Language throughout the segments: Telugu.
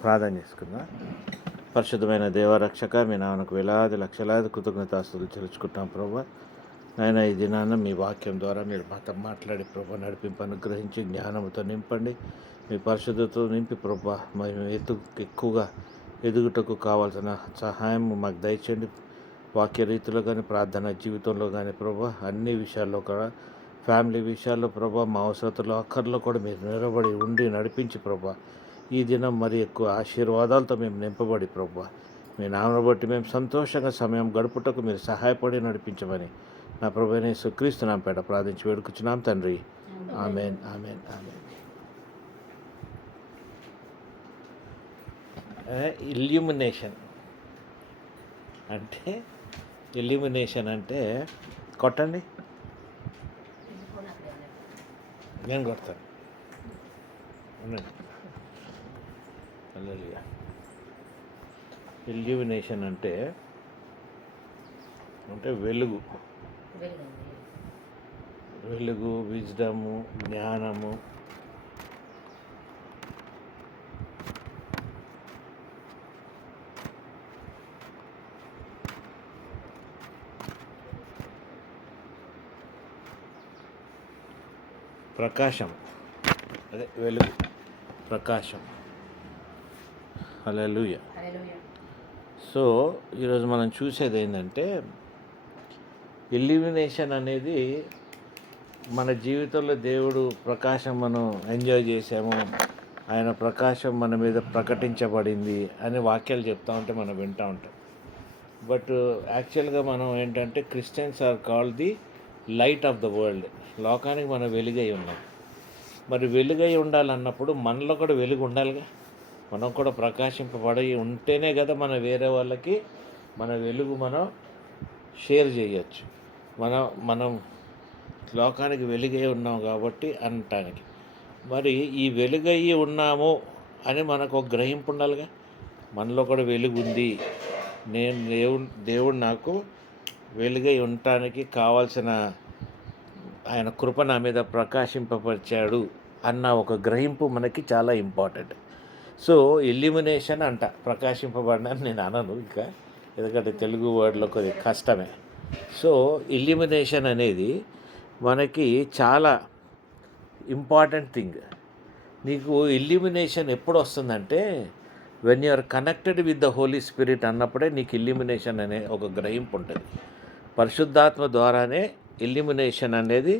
ప్రార్థన చేసుకుందాం. పరిశుద్ధమైన దేవరక్షక, మీ నాన్నకు వేలాది లక్షలాది కృతజ్ఞతాస్తులు చెల్లించుకుంటాం ప్రభా. నాయన, ఈ దినాన మీ వాక్యం ద్వారా మీరు మాతో మాట్లాడి ప్రభా నడిపింపు అనుగ్రహించి జ్ఞానంతో నింపండి. మీ పరిశుద్ధతో నింపి ప్రభా మేము ఎక్కువగా ఎదుగుటకు కావాల్సిన సహాయం మాకు దయచేయండి. వాక్య రీతిలో కానీ, ప్రార్థన జీవితంలో కానీ ప్రభా, అన్ని విషయాల్లో కూడా, ఫ్యామిలీ విషయాల్లో ప్రభా, మా అవసరతలో అక్కర్లో కూడా మీరు నిలబడి ఉండి నడిపించి ప్రభా, ఈ దినం మరి ఎక్కువ ఆశీర్వాదాలతో మేము నింపబడి ప్రభా, మీ నామను బట్టి మేము సంతోషంగా సమయం గడుపుటకు మీరు సహాయపడి నడిపించమని నా ప్రభువైన యేసుక్రీస్తు నామమున పేట ప్రార్థించి వేడుకొచ్చున్నాం తండ్రి. ఆమేన్, ఆమేన్, ఆమేన్. ఇల్యూమినేషన్ అంటే కొట్టండి, నేను కొడతాను. హల్లెలూయా. ఇల్యూమినేషన్ అంటే వెలుగు, విజ్డము, జ్ఞానము, ప్రకాశం, అదే వెలుగు, ప్రకాశం. హల్లెలూయా. సో ఈరోజు మనం చూసేది ఏంటంటే, ఇల్యూమినేషన్ అనేది మన జీవితంలో దేవుడు ప్రకాశం మనం ఎంజాయ్ చేసాము, ఆయన ప్రకాశం మన మీద ప్రకటించబడింది అని వాక్యాలు చెప్తూ ఉంటే మనం వింటూ ఉంటాం. బట్ యాక్చువల్గా మనం ఏంటంటే, Christians are called the light of the world. లోకానికి మనం వెలుగై ఉన్నాం. మరి వెలుగై ఉండాలన్నప్పుడు మనలో కూడా వెలుగు ఉండాలిగా. మనం కూడా ప్రకాశింపబడి ఉంటేనే కదా మన వేరే వాళ్ళకి మన వెలుగు మనం షేర్ చేయొచ్చు. మనం లోకానికి వెలుగై ఉన్నాం కాబట్టి అనటానికి. మరి ఈ వెలుగయ్యి ఉన్నాము అని మనకు ఒక గ్రహింపు ఉండాలిగా. మనలో కూడా వెలుగు ఉంది, దేవుడు నాకు వెలుగై ఉండటానికి కావాల్సిన ఆయన కృప నా మీద ప్రకాశింపపరిచాడు అన్న ఒక గ్రహింపు మనకి చాలా ఇంపార్టెంట్. సో ఇల్యూమినేషన్ అంట, ప్రకాశింపబడినని నేను అనను ఇంకా, ఎందుకంటే తెలుగు వర్డ్లో కొద్దిగా కష్టమే. సో ఇల్యూమినేషన్ అనేది మనకి చాలా ఇంపార్టెంట్ థింగ్. నీకు ఇల్యూమినేషన్ ఎప్పుడు వస్తుందంటే, when you are connected with the Holi spirit అన్నప్పుడే నీకు ఇల్యూమినేషన్ అనే ఒక గ్రహింపు ఉంటుంది. పరిశుద్ధాత్మ ద్వారానే ఇల్యూమినేషన్ అనేది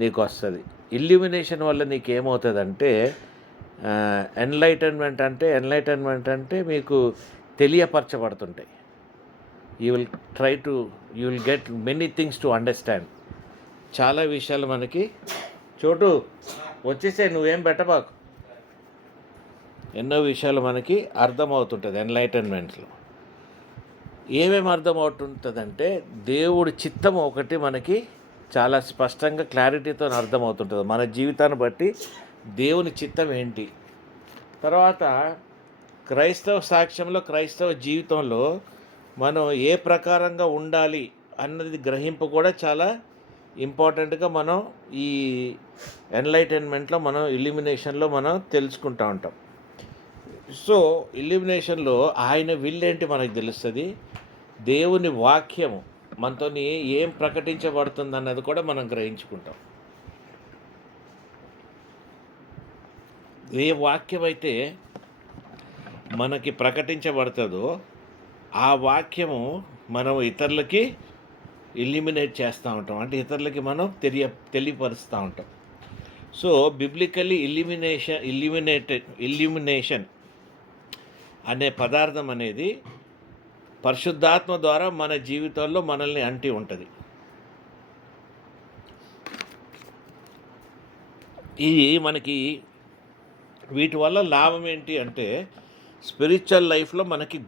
నీకు వస్తుంది. ఇల్యూమినేషన్ వల్ల నీకు ఏమవుతుందంటే, ఎన్లైటన్మెంట్ అంటే మీకు తెలియపరచబడుతుంటాయి. You will get many things to understand. చాలా విషయాలు మనకి చోటు వచ్చేసే, నువ్వేం పెట్టబాకు, ఎన్నో విషయాలు మనకి అర్థమవుతుంటుంది ఎన్లైటన్మెంట్లో. ఏమేమి అర్థమవుతుంటుందంటే, దేవుడి చిత్తం ఒకటి మనకి చాలా స్పష్టంగా క్లారిటీతో అర్థమవుతుంటుంది. మన జీవితాన్ని బట్టి దేవుని చిత్తం ఏంటి, తర్వాత క్రైస్తవ సాక్ష్యంలో, క్రైస్తవ జీవితంలో మనం ఏ ప్రకారంగా ఉండాలి అన్నది గ్రహింపు కూడా చాలా ఇంపార్టెంట్గా మనం ఈ ఎన్లైటన్మెంట్లో, మనం ఇల్యూమినేషన్లో మనం తెలుసుకుంటూ ఉంటాం. సో ఇల్యూమినేషన్లో ఆయన విల్ ఏంటి మనకు తెలుస్తుంది, దేవుని వాక్యము మనతో ఏం ప్రకటించబడుతుంది అన్నది కూడా మనం గ్రహించుకుంటాం. ఏ వాక్యం అయితే మనకి ప్రకటించబడుతుందో ఆ వాక్యము మనం ఇతరులకి ఇల్యూమినేట్ చేస్తూ ఉంటాం, అంటే ఇతరులకి మనం తెలియపరుస్తూ ఉంటాం. సో బిబ్లికల్లీ ఇల్యూమినేషన్ అనే పదార్థం అనేది పరిశుద్ధాత్మ ద్వారా మన జీవితంలో మనల్ని అంటి ఉంటుంది. ఇది మనకి వీటి వల్ల లాభం ఏంటి అంటే, స్పిరిచువల్ లైఫ్లో మనకి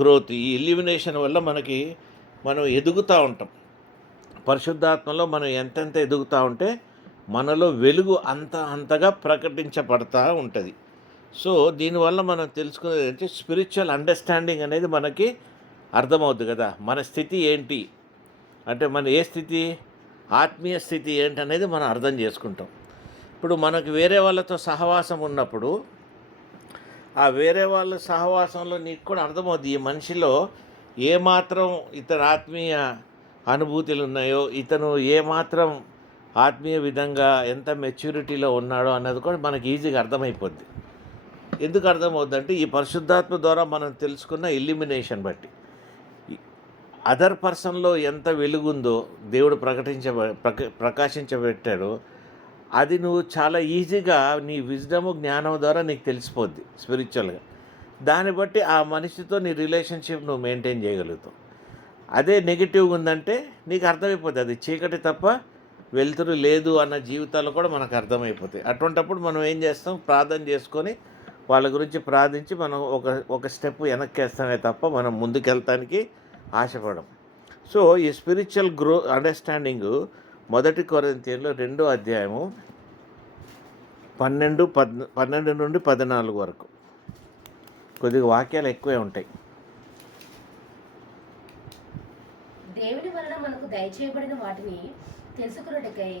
గ్రోత్ ఈ ఇల్యూమినేషన్ వల్ల మనం ఎదుగుతూ ఉంటాం. పరిశుద్ధాత్మలో మనం ఎంతెంత ఎదుగుతూ ఉంటే మనలో వెలుగు అంతగా ప్రకటించబడతా ఉంటుంది. సో దీనివల్ల మనం తెలుసుకునేది ఏంటి, స్పిరిచువల్ అండర్స్టాండింగ్ అనేది మనకి అర్థమవుతుంది కదా. మన స్థితి ఏంటి అంటే, మన ఏ స్థితి, ఆత్మీయ స్థితి ఏంటనేది మనం అర్థం చేసుకుంటాం. ఇప్పుడు మనకు వేరే వాళ్ళతో సహవాసం ఉన్నప్పుడు ఆ వేరే వాళ్ళ సహవాసంలో నీకు కూడా అర్థమవుతుంది ఈ మనిషిలో ఏమాత్రం ఇతర ఆత్మీయ అనుభూతులు ఉన్నాయో, ఇతను ఏమాత్రం ఆత్మీయ విధంగా ఎంత మెచ్యూరిటీలో ఉన్నాడో అన్నది కూడా మనకి ఈజీగా అర్థమైపోద్ది. ఎందుకు అర్థమవుద్ది అంటే ఈ పరిశుద్ధాత్మ ద్వారా మనం తెలుసుకున్న ఇల్యూమినేషన్ బట్టి అదర్ పర్సన్లో ఎంత వెలుగుందో దేవుడు ప్రకాశించబెట్టాడో అది నువ్వు చాలా ఈజీగా నీ విజ్డము జ్ఞానం ద్వారా నీకు తెలిసిపోద్ది స్పిరిచువల్గా. దాన్ని బట్టి ఆ మనిషితో నీ రిలేషన్షిప్ నువ్వు మెయింటైన్ చేయగలుగుతావు. అదే నెగిటివ్గా ఉందంటే నీకు అర్థమైపోతుంది అది చీకటి తప్ప వెలుతురు లేదు అన్న జీవితాలు కూడా మనకు అర్థమైపోతాయి. అటువంటప్పుడు మనం ఏం చేస్తాం, ప్రార్థన చేసుకొని వాళ్ళ గురించి ప్రార్థించి మనం ఒక స్టెప్ వెనక్కి వేస్తామే తప్ప మనం ముందుకెళ్తానికి ఆశపడం. సో ఈ స్పిరిచువల్ అండర్స్టాండింగ్ 1 కొరింథీయులు 2వ అధ్యాయము 12 నుండి 14 వరకు కొద్దిగా వాక్యాలు ఎక్కువే ఉంటాయి. దేవుని వలన మనకు దయచేయబడిన వాటిని తెలుసుకున్నట్టుకై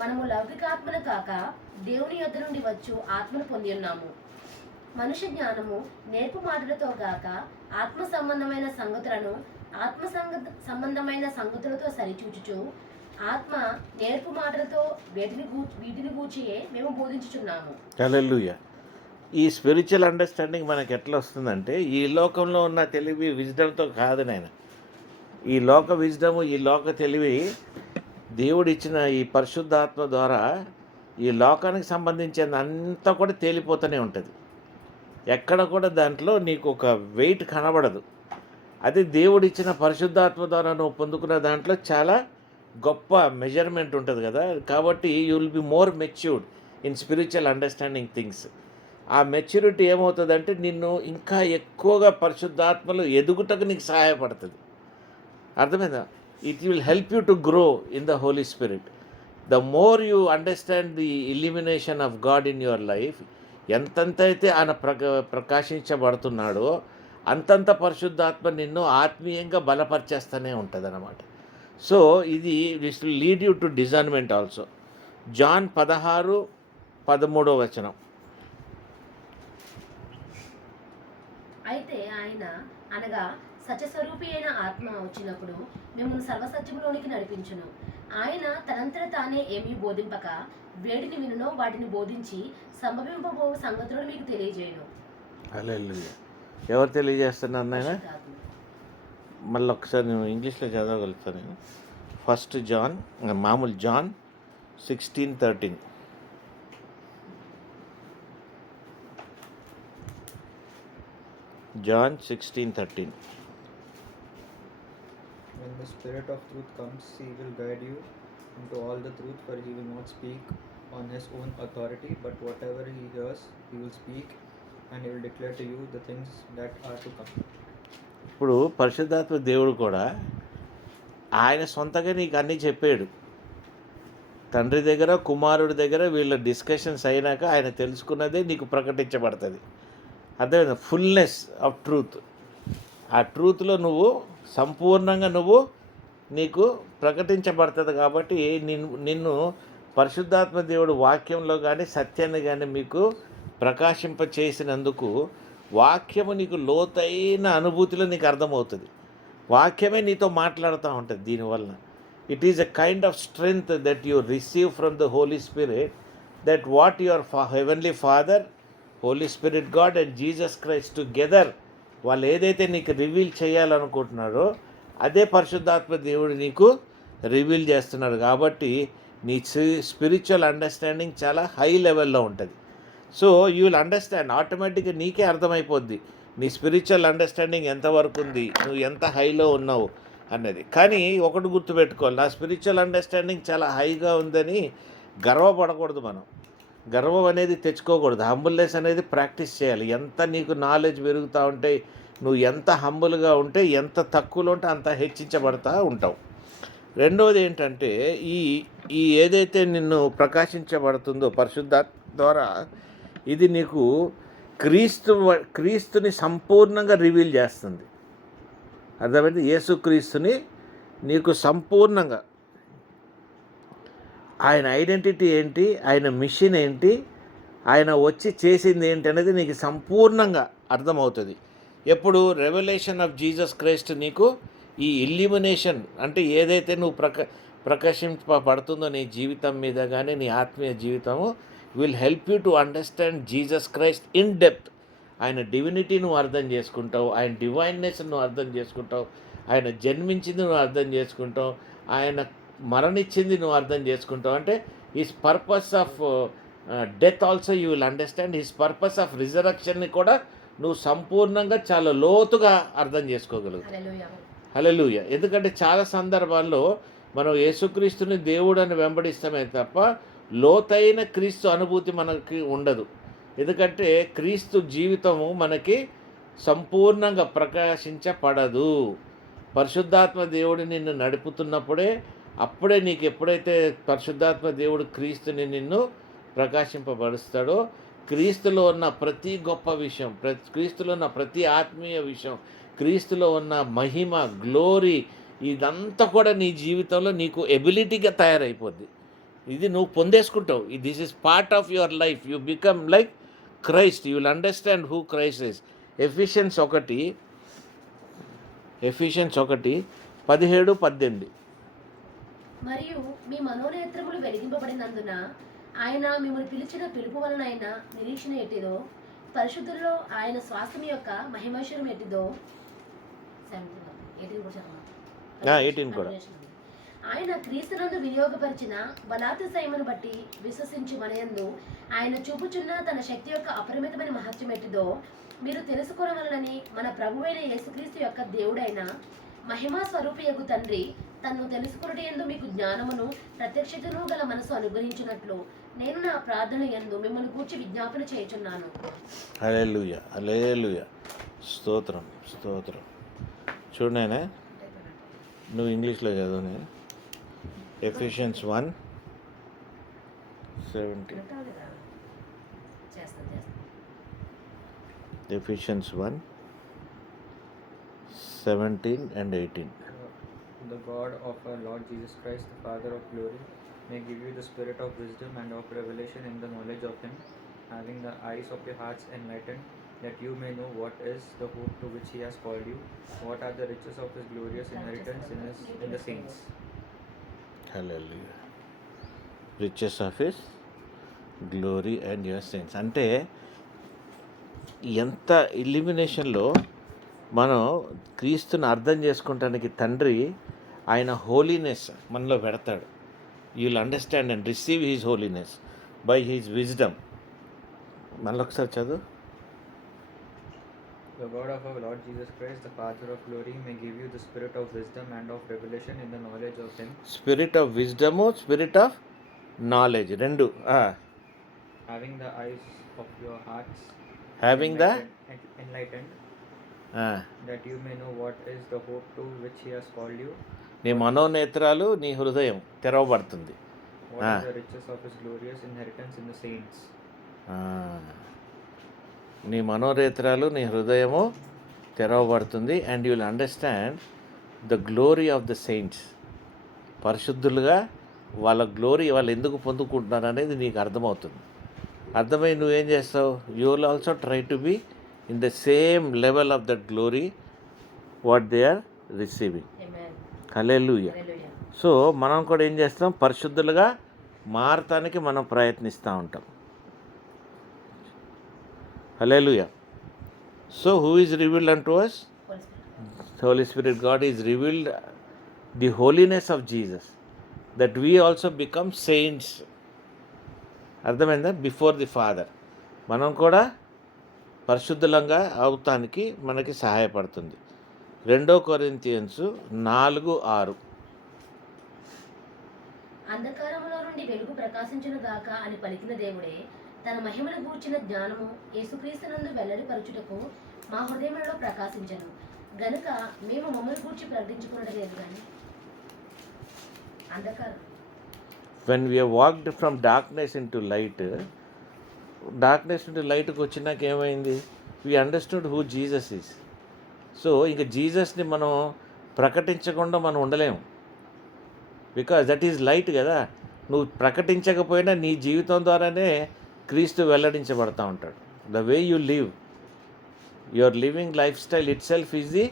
మనము లౌకికాత్మను కాక దేవుని యొద్ద నుండి వచ్చు ఆత్మను పొంది ఉన్నాము. మనుష్య జ్ఞానము నేర్పు మాటలతో గాక ఆత్మ సంబంధమైన సంగతులతో సరిచూచుచు ఆత్మ నేర్పు మాటలతో వీటిని గూర్చియే మేము బోధించుచున్నాము. హల్లెలూయా. ఈ స్పిరిచువల్ అండర్స్టాండింగ్ మనకి ఎట్లా వస్తుందంటే ఈ లోకంలో ఉన్న తెలివి విజ్డమ్తో కాదు నాయన. ఈ లోక విజ్డము, ఈ లోక తెలివి దేవుడు ఇచ్చిన ఈ పరిశుద్ధాత్మ ద్వారా ఈ లోకానికి సంబంధించిన అంతా కూడా తేలిపోతూనే ఉంటుంది. ఎక్కడ కూడా దాంట్లో నీకు ఒక వెయిట్ కనబడదు. అది దేవుడు ఇచ్చిన పరిశుద్ధాత్మ ద్వారా నువ్వు పొందుకున్న దాంట్లో చాలా గొప్ప మెజర్మెంట్ ఉంటుంది కదా. కాబట్టి you will be more matured in spiritual understanding things. ఆ మెచ్యూరిటీ ఏమవుతుందంటే నిన్ను ఇంకా ఎక్కువగా పరిశుద్ధాత్మలు ఎదుగుటకు నీకు సహాయపడుతుంది. అర్థమైందా? It will help you to grow in the Holi Spirit. The more you understand the illumination of God in your life, ఎంతైతే ఆయన ప్రకాశించబడుతున్నాడో అంతంత పరిశుద్ధాత్మ నిన్ను ఆత్మీయంగా బలపరిచేస్తూనే ఉంటుంది అన్నమాట. సో ఇది this will lead you to discernment also. John 16:13 అయితే ఆయన అనగా సత్యస్వరూపి అయిన ఆత్మ వచ్చినప్పుడు మిమ్మల్ని సర్వసత్యములోనికి నడిపించును. ఆయన తనంతట తానే ఏమీ బోధింపక వేడిని వినునో వాటిని బోధించి సంభవింపబో సంగతులను మీకు తెలియజేయను. హల్లెలూయా. ఎవరు తెలియజేస్తున్నారు నాయన? మళ్ళీ ఒకసారి నేను ఇంగ్లీష్లో చదవగలుగుతాను. నేను 1 జాన్ మామూలు John 16:13. John 16:13. When the Spirit of truth comes, he will guide you into all the truth, for he will not speak on his own authority, but whatever he hears, he will speak, and he will declare to you the things that are to come. ఇప్పుడు పరిశుద్ధాత్మ దేవుడు కూడా ఆయన సొంతగా నీకు అన్నీ చెప్పాడు. తండ్రి దగ్గర, కుమారుడి దగ్గర వీళ్ళ డిస్కషన్స్ అయినాక ఆయన తెలుసుకున్నదే నీకు ప్రకటించబడుతుంది. అర్థమైందా? Fullness of truth. ఆ ట్రూత్లో నువ్వు సంపూర్ణంగా నీకు ప్రకటించబడుతుంది. కాబట్టి నిన్ను పరిశుద్ధాత్మ దేవుడు వాక్యంలో కానీ సత్యాన్ని కానీ మీకు ప్రకాశింప చేసినందుకు వాక్యము నీకు లోతైన అనుభూతిలో నీకు అర్థమవుతుంది. వాక్యమే నీతో మాట్లాడుతూ ఉంటుంది. దీనివల్ల it is a kind of strength that you receive from the Holi Spirit, that what your heavenly father, Holy Spirit God and Jesus Christ together వాళ్ళు ఏదైతే నీకు రివీల్ చేయాలనుకుంటున్నారో అదే పరిశుద్ధాత్మ దేవుడు నీకు రివీల్ చేస్తున్నాడు. కాబట్టి నీ స్పిరిచువల్ అండర్స్టాండింగ్ చాలా హై లెవెల్లో ఉంటుంది. సో యూ విల్ అండర్స్టాండ్, ఆటోమేటిక్గా నీకే అర్థమైపోద్ది నీ స్పిరిచువల్ అండర్స్టాండింగ్ ఎంతవరకు ఉంది, నువ్వు ఎంత హైలో ఉన్నావు అన్నది. కానీ ఒకటి గుర్తుపెట్టుకోవాలి, నా స్పిరిచువల్ అండర్స్టాండింగ్ చాలా హైగా ఉందని గర్వపడకూడదు. మనం గర్వం అనేది తెచ్చుకోకూడదు. హంబుల్నెస్ అనేది ప్రాక్టీస్ చేయాలి. ఎంత నీకు నాలెడ్జ్ పెరుగుతూ ఉంటే, నువ్వు ఎంత హంబుల్గా ఉంటే, ఎంత తక్కువలో ఉంటే అంత హెచ్చించబడతా ఉంటావు. రెండవది ఏంటంటే ఈ ఏదైతే నిన్ను ప్రకాశించబడుతుందో పరిశుద్ధాత్మ ద్వారా, ఇది నీకు క్రీస్తుని సంపూర్ణంగా రివీల్ చేస్తుంది. అర్థమైంది? యేసుక్రీస్తుని నీకు సంపూర్ణంగా ఆయన ఐడెంటిటీ ఏంటి, ఆయన మిషన్ ఏంటి, ఆయన వచ్చి చేసింది ఏంటి అనేది నీకు సంపూర్ణంగా అర్థమవుతుంది. ఎప్పుడు రెవల్యూషన్ ఆఫ్ జీసస్ క్రైస్ట్ నీకు ఈ ఇల్యూమినేషన్ అంటే ఏదైతే నువ్వు ప్రకాశింపబడుతుందో నీ జీవితం మీద కానీ నీ ఆత్మీయ జీవితము will help you to understand Jesus Christ in depth. ఆయన డివినిటీ నువ్వు అర్థం చేసుకుంటావు, ఆయన డివైన్నెస్ నువ్వు అర్థం చేసుకుంటావు, ఆయన జన్మించింది నువ్వు అర్థం చేసుకుంటావు, ఆయన మరణించింది నువ్వు అర్థం చేసుకుంటావు. అంటే his purpose of death also you will understand, his purpose of రిజరక్షన్ని కూడా నువ్వు సంపూర్ణంగా చాలా లోతుగా అర్థం చేసుకోగలుగుతావు. హల్లెలూయా. హల్లెలూయా. ఎందుకంటే చాలా సందర్భాల్లో మనం యేసుక్రీస్తుని దేవుడని వెంబడిస్తామే తప్ప లోతైన క్రీస్తు అనుభూతి మనకి ఉండదు. ఎందుకంటే క్రీస్తు జీవితము మనకి సంపూర్ణంగా ప్రకాశించబడదు. పరిశుద్ధాత్మ దేవుడు నిన్ను నడుపుతున్నప్పుడే, అప్పుడే నీకు ఎప్పుడైతే పరిశుద్ధాత్మ దేవుడు క్రీస్తుని నిన్ను ప్రకాశింపబరుస్తాడో, క్రీస్తులో ఉన్న ప్రతి గొప్ప విషయం, క్రీస్తులో ఉన్న ప్రతి ఆత్మీయ విషయం, క్రీస్తులో ఉన్న మహిమ, గ్లోరీ, ఇదంతా కూడా నీ జీవితంలో నీకు ఎబిలిటీగా తయారైపోద్ది. ఇది నువ్వు పొందేసుకుంటావు. This is part of your life. You become like Christ. You will understand who Christ is. Ephesians 1:17-18. మరియు మీ మనోనేత్రములు వెలిగింపబడినందున ఆయన మిమ్మల్ని పిలిచిన పిలుపు వలన ఆయన నిరీక్షణ ఎట్టిదో, పరిశుద్ధుల్లో ఆయన స్వాస్థ్యం యొక్క మహిమైశ్వర్యం ఎట్టిదో. 18 కూడా. ఆయన క్రీస్తునందు వినియోగపరిచిన బలాతిశయమును బట్టి విశ్వసించి మనయందు ఆయన చూపుచున్న తన శక్తి యొక్క అపరిమితమైన మహత్యం ఎట్టిదో మీరు తెలుసుకోవలనని మన ప్రభువైన యేసుక్రీస్తు యొక్క దేవుడైన మహిమా స్వరూపియగు తండ్రి తన్ను తెలుసుకొనుట యందు మీకు జ్ఞానమును ప్రత్యక్షతను గల మనసు అనుగ్రహించినట్లు నేను నా ప్రార్థన యందు మిమ్మల్ని గూర్చి విజ్ఞాపన చేయుచున్నాను. హల్లెలూయా, హల్లెలూయా. స్తోత్రం, స్తోత్రం. చూడనే నువ్వు ఇంగ్లీష్లో చదువునే. Ephesians 1:17. Ephesians 1:17 and 18. The God of our Lord Jesus Christ, the Father of glory, may give you the spirit of wisdom and of revelation in the knowledge of Him, having the eyes of your hearts enlightened, that you may know what is the hope to which He has called you, what are the riches of His glorious inheritance in the saints. Hallelujah. Riches of His glory and your saints. అంటే ఎంత ఇల్యూమినేషన్లో మనం క్రీస్తుని అర్థం చేసుకుంటానికి తండ్రి ఆయన హోలీనెస్ మనలో పెడతాడు. You will understand and receive his holiness by his wisdom. మళ్ళీ ఒకసారి చదువు. The God of our Lord Jesus Christ, the Father of glory, may give you the spirit of wisdom and of revelation in the knowledge of Him. Spirit of wisdom, spirit of knowledge, రెండు. Having the eyes of your hearts having the enlightened, that you may know what is the hope to which He has called you, నీ మనోనేత్రాలు, నీ హృదయం తెరవబడుతుంది. what are the riches of His glorious inheritance in the saints. నీ మనోనేత్రాలు, నీ హృదయము తెరవబడుతుంది. And you will understand the glory of the saints. పరిశుద్ధులుగా వాళ్ళ గ్లోరీ వాళ్ళు ఎందుకు పొందుకుంటున్నారు అనేది నీకు అర్థమవుతుంది. అర్థమై నువ్వేం చేస్తావు? You will also try to be in the same level of that glory what they are receiving. Hallelujah. So మనం కూడా ఏం చేస్తాం? పరిశుద్ధులుగా మారటానికి మనం ప్రయత్నిస్తూ ఉంటాం. Hallelujah. So who is revealed unto us? Holy Spirit. God is revealed the holiness of Jesus, that we also become saints. అర్థమైందా? బిఫోర్ ది ఫాదర్ మనం కూడా పరిశుద్ధులంగా అవుతానికి మనకి సహాయపడుతుంది. 2 కొరింథియన్స్ 4:6. అంధకారములో నుండి వెలుగు ప్రకాశించును గాక అని పలికిన దేవుడే తన మహిమను గూర్చిన జ్ఞానము యేసుక్రీస్తునందు వెల్లడిపరచుటకు మా హృదయములలో ప్రకాశించను గనుక మేము మమ్మల్ని గూర్చి ప్రకటించుకునడం లేదు కానీ అంధకారం. When we have walked from darkness into light, darkness నుండి లైట్కి వచ్చినాక ఏమైంది? We understood who Jesus is. So ఇంకా జీసస్ని మనం ప్రకటించకుండా మనం ఉండలేము. బికాజ్ దట్ ఈజ్ లైట్ కదా. నువ్వు ప్రకటించకపోయినా నీ జీవితం ద్వారానే క్రీస్తు వెల్లడించబడతా ఉంటాడు. The way you live, your living life style itself is the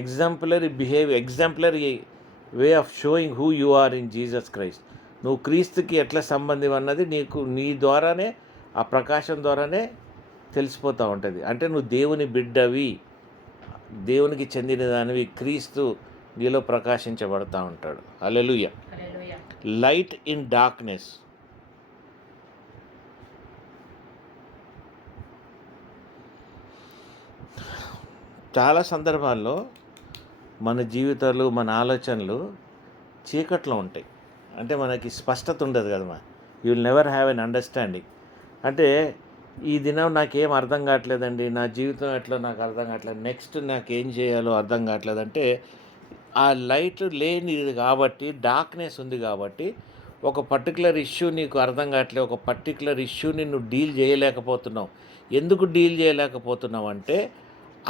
exemplary way of showing who you are in Jesus Christ. నువ్వు క్రీస్తుకి ఎట్లా సంబంధం అన్నది నీకు నీ ద్వారానే, ఆ ప్రకాశం ద్వారానే తెలిసిపోతూ ఉంటుంది. అంటే నువ్వు దేవుని బిడ్డవి, దేవునికి చెందిన దానివి, క్రీస్తు నీలో ప్రకాశించబడతా ఉంటాడు. Hallelujah. Hallelujah. Light in darkness. చాలా సందర్భాల్లో మన జీవితాలు, మన ఆలోచనలు చీకట్లో ఉంటాయి. అంటే మనకి స్పష్టత ఉండదు కదమ్మా. You will never have an understanding. అంటే ఈ దినం నాకేం అర్థం కావట్లేదండి, నా జీవితం ఎట్లా నాకు అర్థం కావట్లేదు, నెక్స్ట్ నాకేం చేయాలో అర్థం కావట్లేదు అంటే ఆ లైట్ లేనిది కాబట్టి, డార్క్నెస్ ఉంది కాబట్టి, ఒక పర్టికులర్ ఇష్యూ నీకు అర్థం కావట్లేదు, ఒక పర్టికులర్ ఇష్యూని నువ్వు డీల్ చేయలేకపోతున్నావు. ఎందుకు డీల్ చేయలేకపోతున్నావు అంటే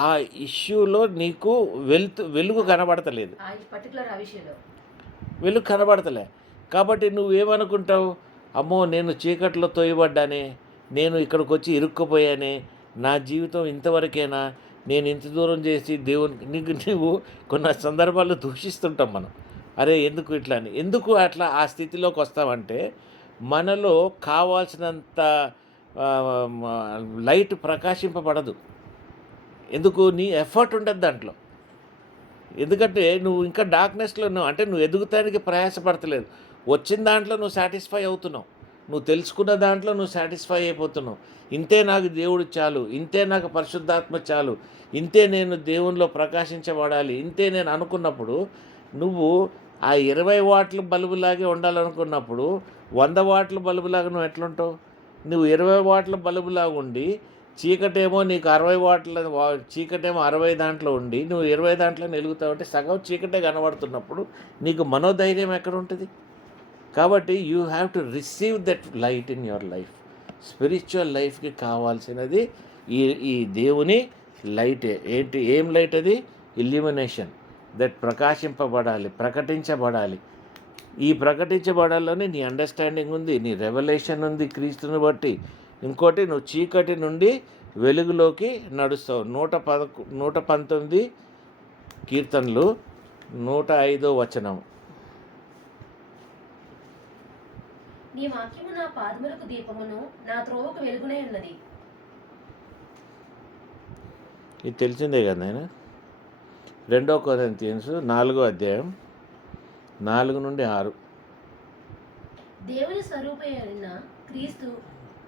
ఆ ఇష్యూలో నీకు వెలుగు కనబడతలేదు, ఆ పర్టికులర్ ఆ విషయంలో వెలుగు కనబడతలే. కాబట్టి నువ్వేమనుకుంటావు, అమ్మో నేను చీకట్లో తోయబడ్డానే, నేను ఇక్కడికి వచ్చి ఇరుక్కుపోయానే, నా జీవితం ఇంతవరకేనా, నేను ఇంత దూరం చేసి దేవునికి నువ్వు కొన్ని సందర్భాల్లో దూషిస్తుంటాం మనం. అరే ఎందుకు ఇట్లా అని. ఎందుకు అట్లా ఆ స్థితిలోకి వస్తామంటే మనలో కావాల్సినంత లైట్ ప్రకాశింపబడదు. ఎందుకు? నీ ఎఫర్ట్ ఉండదు దాంట్లో. ఎందుకంటే నువ్వు ఇంకా డార్క్నెస్లో ఉన్నావు. అంటే నువ్వు ఎదుగుతానికి ప్రయాసపడతలేదు. వచ్చిన దాంట్లో నువ్వు సాటిస్ఫై అవుతున్నావు, నువ్వు తెలుసుకున్న దాంట్లో నువ్వు సాటిస్ఫై అయిపోతున్నావు. ఇంతే నాకు దేవుడు చాలు, ఇంతే నాకు పరిశుద్ధాత్మ చాలు, ఇంతే నేను దేవునిలో ప్రకాశించబడాలి, ఇంతే నేను అనుకున్నప్పుడు, నువ్వు ఆ 20 వాట్ల బల్బులాగే ఉండాలనుకున్నప్పుడు 100 వాట్ల బల్బులాగా నువ్వు ఎట్లుంటావు? నువ్వు 20 వాట్ల బల్బులాగా ఉండి చీకటేమో నీకు 60 వాట్ల చీకటేమో 60 దాంట్లో ఉండి నువ్వు 20 దాంట్లో వెలుగుతావు. అంటే సగం చీకటే కనబడుతున్నప్పుడు నీకు మనోధైర్యం ఎక్కడ ఉంటుంది? కాబట్టి you have to receive that light in your life. Spiritual లైఫ్కి కావాల్సినది ఈ దేవుని లైటే. ఏం లైట్ అది? ఇల్యూమినేషన్. దట్ ప్రకాశింపబడాలి, ప్రకటించబడాలి. ఈ ప్రకటించబడాలని నీ అండర్స్టాండింగ్ ఉంది, నీ రెవల్యూషన్ ఉంది క్రీస్తుని బట్టి. ఇంకోటి, నువ్వు చీకటి నుండి వెలుగులోకి నడుస్తావు. 119 కీర్తనలు 105వ వచనం. నీ వాక్యము నా పాదములకు దీపమును, నా త్రోవకు వెలుగునే ఉన్నది. ఇది తెలిసిందే కదా నాయన. 2 కొరింథీయులు 4వ అధ్యాయం 4 నుండి 6. దేవుని స్వరూపమైన క్రీస్తు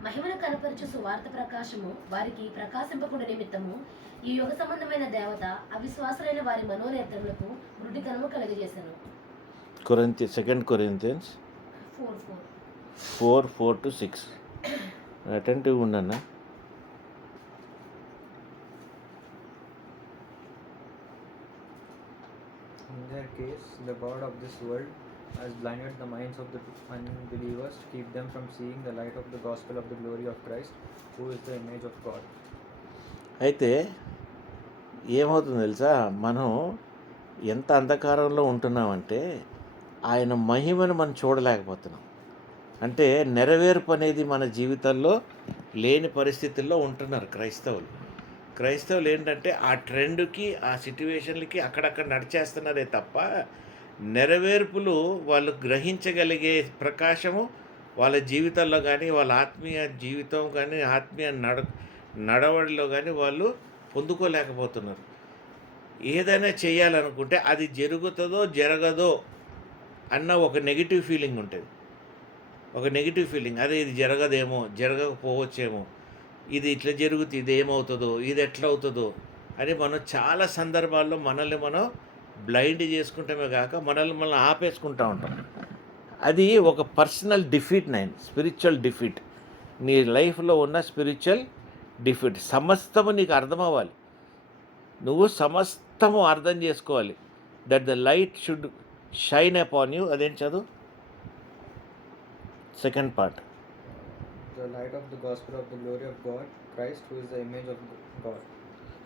మహిమను కనపరచు సువార్త ప్రకాశము వారికి ప్రకాశింపకుండా నిమిత్తము ఈ యుగ సంబంధమైన దేవత అవిశ్వాసులైన వారి మనోనేత్రములకు మృడికరము కలుగజేశాను. 2 కొరింథియన్స్ 4:4-6. అటెంటివ్ ఉండన్నా. In their case, the God of this world has blinded the minds of the unbelievers to keep them from seeing the light of the gospel of the glory of Christ, who is the image of God. అయితే ఏమవుతుందో తెలుసా, మనం ఎంత అంధకారంలో ఉంటున్నామంటే ఆయన మహిమను మనం చూడలేకపోతున్నాం. అంటే నెరవేర్పు అనేది మన జీవితంలో లేని పరిస్థితుల్లో ఉంటున్నారు క్రైస్తవులు ఏంటంటే ఆ ట్రెండ్కి, ఆ సిట్యువేషన్లకి అక్కడక్కడ నడిచేస్తున్నారే తప్ప నెరవేర్పులు వాళ్ళు గ్రహించగలిగే ప్రకాశము వాళ్ళ జీవితాల్లో కానీ, వాళ్ళ ఆత్మీయ జీవితం కానీ, ఆత్మీయ నడవడిలో కానీ వాళ్ళు పొందుకోలేకపోతున్నారు. ఏదైనా చేయాలనుకుంటే అది జరుగుతుందో జరగదో అన్న ఒక నెగిటివ్ ఫీలింగ్ ఉంటుంది. అదే ఇది జరగదేమో, జరగకపోవచ్చేమో, ఇది ఇట్లా జరుగుతుంది, ఇది ఏమవుతుందో, ఇది ఎట్లా అవుతుందో అని మనం చాలా సందర్భాల్లో మనల్ని మనం బ్లైండ్ చేసుకుంటామే కాక మనల్ని ఆపేసుకుంటూ ఉంటాం. అది ఒక పర్సనల్ డిఫీట్, స్పిరిచువల్ డిఫీట్. నీ లైఫ్లో ఉన్న స్పిరిచువల్ డిఫీట్. సమస్తము నీకు అర్థం అవ్వాలి, నువ్వు సమస్తము అర్థం చేసుకోవాలి. That the light should shine upon you. అదేం చదువు, second part. The light of the gospel of the glory of God, Christ, who is the image of God.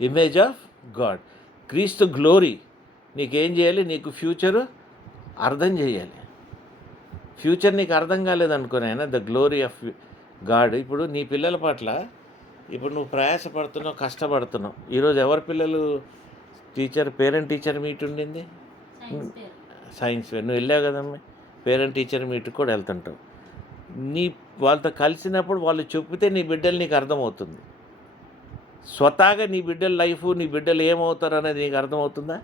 Image of God, క్రీస్తు గ్లోరీ. నీకేం చేయాలి? నీకు ఫ్యూచరు అర్థం చేయాలి. ఫ్యూచర్ నీకు అర్థం కాలేదనుకో నాయన, ద గ్లోరీ ఆఫ్ గాడ్. ఇప్పుడు నీ పిల్లల పట్ల ఇప్పుడు నువ్వు ప్రయాసపడుతున్నావు, కష్టపడుతున్నావు. ఈరోజు ఎవరి పిల్లలు పేరెంట్ టీచర్ మీట్ ఉండింది? సైన్స్ పేరు. సైన్స్ ఫేర్ నువ్వు వెళ్ళావు కదమ్మా, పేరెంట్ టీచర్ మీట్కి కూడా వెళ్తుంటావు. నీ వాళ్ళతో కలిసినప్పుడు వాళ్ళు చెప్తే నీ బిడ్డలు నీకు అర్థమవుతుంది. స్వతహాగా నీ బిడ్డల లైఫ్, నీ బిడ్డలు ఏమవుతారు అనేది నీకు అర్థమవుతుందా?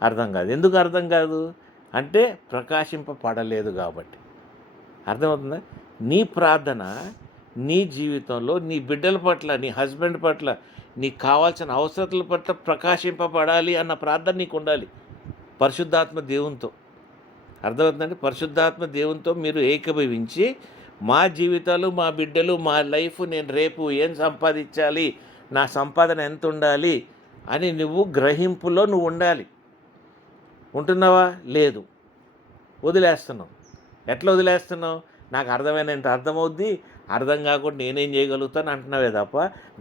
అర్థం కాదు. ఎందుకు అర్థం కాదు అంటే ప్రకాశింపబడలేదు కాబట్టి. అర్థమవుతుందా? నీ ప్రార్థన నీ జీవితంలో నీ బిడ్డల పట్ల, నీ హస్బెండ్ పట్ల, నీకు కావాల్సిన అవసరతల పట్ల ప్రకాశింపబడాలి అన్న ప్రార్థన నీకు ఉండాలి పరిశుద్ధాత్మ దేవునితో. అర్థమవుతుందండి? పరిశుద్ధాత్మ దేవునితో మీరు ఏకీభవించి, మా జీవితాలు, మా బిడ్డలు, మా లైఫ్, నేను రేపు ఏం సంపాదించాలి, నా సంపాదన ఎంత ఉండాలి అని నువ్వు గ్రహింపులో నువ్వు ఉండాలి. ఉంటున్నావా? లేదు, వదిలేస్తున్నావు. ఎట్లా వదిలేస్తున్నావు? నాకు అర్థమైనంత అర్థమవుద్ది, అర్థం కాకుండా నేనేం చేయగలుగుతాను అంటున్నావే తప్ప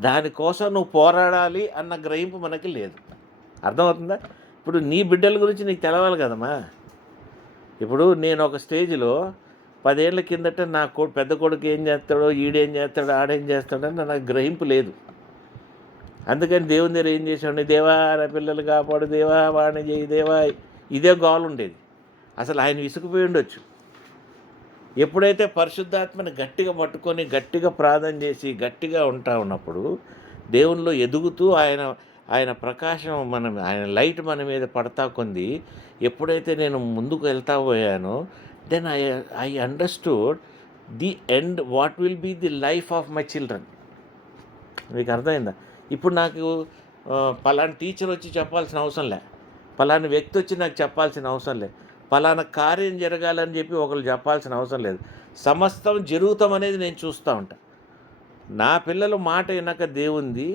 దానికోసం నువ్వు పోరాడాలి అన్న గ్రహింపు మనకి లేదు. అర్థమవుతుందా? ఇప్పుడు నీ బిడ్డల గురించి నీకు తెలవాలి కదమ్మా. ఇప్పుడు నేను ఒక స్టేజ్లో 10 ఏళ్ల కిందట నా పెద్ద కొడుకు ఏం చేస్తాడో, ఈడేం చేస్తాడో, ఆడేం చేస్తాడో అని నాకు గ్రహింపు లేదు. అందుకని దేవుని దగ్గర ఏం చేసాడు, దేవా నా పిల్లలు కాపాడు, దేవా వాడిని చేయి, దేవా, ఇదే గోల్ ఉండేది. అసలు ఆయన విసుగుపోయి ఉండొచ్చు. ఎప్పుడైతే పరిశుద్ధాత్మని గట్టిగా పట్టుకొని గట్టిగా ప్రార్థన చేసి గట్టిగా ఉన్నప్పుడు దేవునిలో ఎదుగుతూ ఆయన ప్రకాశం ఆయన లైట్ మన మీద పడతా కొంది, ఎప్పుడైతే నేను ముందుకు వెళ్తా పోయానో, then I understood the end, what will be the life of my children. మీకు అర్థమైందా? ఇప్పుడు నాకు పలానా టీచర్ వచ్చి చెప్పాల్సిన అవసరం లే, పలానా వ్యక్తి వచ్చి నాకు చెప్పాల్సిన అవసరం లేదు, పలానా కార్యం జరగాలని చెప్పి ఒకరు చెప్పాల్సిన అవసరం లేదు. సమస్తం జరుగుతాం అనేది నేను చూస్తూ ఉంటా. నా పిల్లలు మాట వినక దేవుంది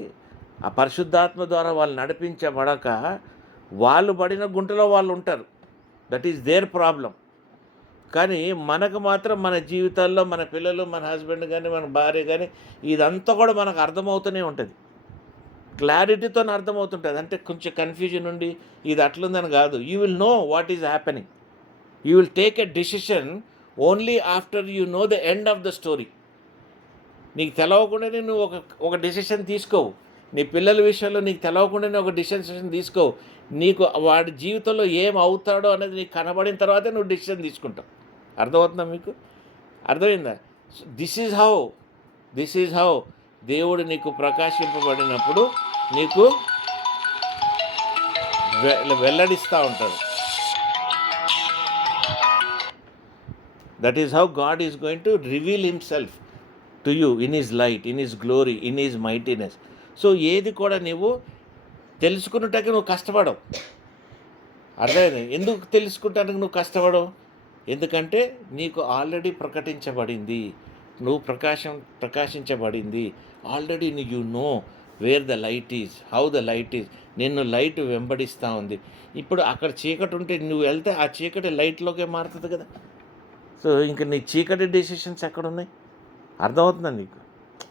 ఆ పరిశుద్ధాత్మ ద్వారా వాళ్ళు నడిపించబడక వాళ్ళు పడిన గుంటలో వాళ్ళు ఉంటారు. That is their problem. కానీ మనకు మాత్రం మన జీవితాల్లో మన పిల్లలు, మన హస్బెండ్ కానీ, మన భార్య కానీ, ఇదంతా కూడా మనకు అర్థమవుతూనే ఉంటుంది. క్లారిటీతో అర్థమవుతుంటుంది. అంటే కొంచెం కన్ఫ్యూజన్ ఉండి ఇది అట్లుందని కాదు. You will know what is happening. You will take a decision only after you know the end of the story. నీకు తెలవకుండానే నువ్వు ఒక డిసిషన్ తీసుకోవు. నీ పిల్లల విషయంలో నీకు తెలవకుండానే ఒక డిసిషన్ తీసుకోవు. నీకు వాడి జీవితంలో ఏం అవుతాడో అనేది నీకు కనబడిన తర్వాతే నువ్వు డిసిషన్ తీసుకుంటావు. అర్థమవుతుందా మీకు? అర్థమైందా? దిస్ ఈజ్ హౌ దేవుడు నీకు ప్రకాశింపబడినప్పుడు నీకు వెల్లడిస్తూ ఉంటాడు. That is how God is going to reveal himself to you in his light, in his glory, in his mightiness. So ఏది కూడా నువ్వు తెలుసుకున్నట్టుగా నువ్వు కష్టపడవు. అర్థమైంది? ఎందుకు తెలుసుకుంటానికి నువ్వు కష్టపడవు? ఎందుకంటే నీకు ఆల్రెడీ ప్రకటించబడింది, నువ్వు ప్రకాశించబడింది already. You know where the light is, how the light is. నిన్ను లైట్ వెంబడిస్తూ ఉంది. ఇప్పుడు అక్కడ చీకటి ఉంటే నువ్వు వెళ్తే ఆ చీకటి లైట్లోకే మారుతుంది కదా. సో ఇంక నీ చీకటి డెసిషన్స్ ఎక్కడున్నాయి? అర్థమవుతుందా నీకు?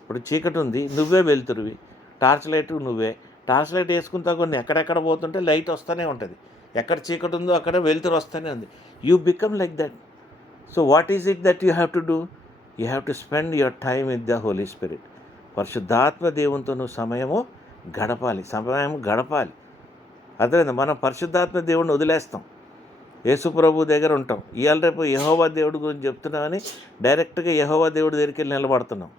ఇప్పుడు చీకటి ఉంది, నువ్వే వెళ్తురువి, టార్చ్ లైట్ నువ్వే. టార్చ్ లైట్ వేసుకుంటా కొన్ని ఎక్కడెక్కడ పోతుంటే లైట్ వస్తూనే ఉంటుంది. ఎక్కడ చీకటి ఉందో అక్కడ వెలుతురు వస్తూనే ఉంది. You become like that. So what is it that you have to do? You have to spend your time with the Holi Spirit. పరిశుద్ధాత్మ దేవునితో నువ్వు సమయం గడపాలి. అర్థమైందా? మనం పరిశుద్ధాత్మ దేవుడిని వదిలేస్తాం, యేసు ప్రభు దగ్గర ఉంటాం. ఇవాళ రేపు యెహోవా దేవుడి గురించి చెప్తున్నామని డైరెక్ట్గా యెహోవా దేవుడి దగ్గరికి వెళ్ళి నిలబడుతున్నాం.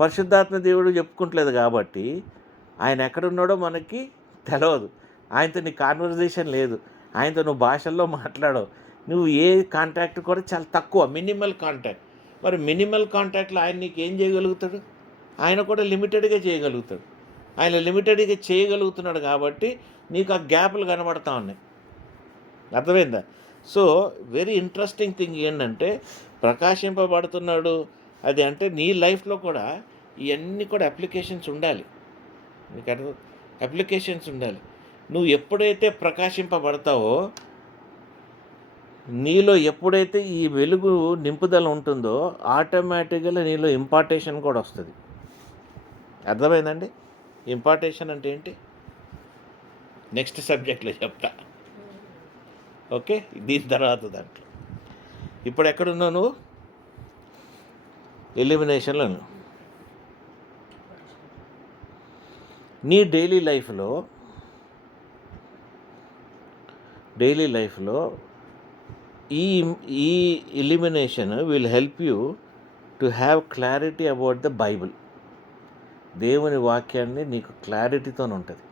పరిశుద్ధాత్మ దేవుడు చెప్పుకుంటలేదు కాబట్టి ఆయన ఎక్కడున్నాడో మనకి తెలియదు. ఆయనతో నీ కాన్వర్జేషన్ లేదు, ఆయనతో నువ్వు భాషల్లో మాట్లాడవు, నువ్వు ఏ కాంటాక్ట్ కూడా చాలా తక్కువ, మినిమల్ కాంటాక్ట్. మరి మినిమల్ కాంటాక్ట్లో ఆయన నీకు ఏం చేయగలుగుతాడు? ఆయన కూడా లిమిటెడ్గా చేయగలుగుతాడు. ఆయన లిమిటెడ్గా చేయగలుగుతున్నాడు కాబట్టి నీకు ఆ గ్యాప్లు కనబడతా ఉన్నాయి. అర్థమైందా? సో వెరీ ఇంట్రెస్టింగ్ థింగ్ ఏంటంటే ప్రకాశింపబడుతున్నాడు అది అంటే నీ లైఫ్లో కూడా ఇవన్నీ కూడా అప్లికేషన్స్ ఉండాలి. నీకు అప్లికేషన్స్ ఉండాలి. నువ్వు ఎప్పుడైతే ప్రకాశింపబడతావో, నీలో ఎప్పుడైతే ఈ వెలుగు నింపుదల ఉంటుందో ఆటోమేటిక్గా నీలో ఇంపార్టేషన్ కూడా వస్తుంది. అర్థమైందండి? ఇంపార్టేషన్ అంటే ఏంటి నెక్స్ట్ సబ్జెక్ట్లో చెప్తా. ఓకే, దీని తర్వాత దాంట్లో ఇప్పుడు ఎక్కడున్నావు నువ్వు? ఎలిమినేషన్లో నువ్వు. నీ డైలీ లైఫ్లో ఈ ఈ elimination will help you to have clarity about the Bible. దేవుని వాక్యాన్ని నీకు క్లారిటీతో ఉంటుంది.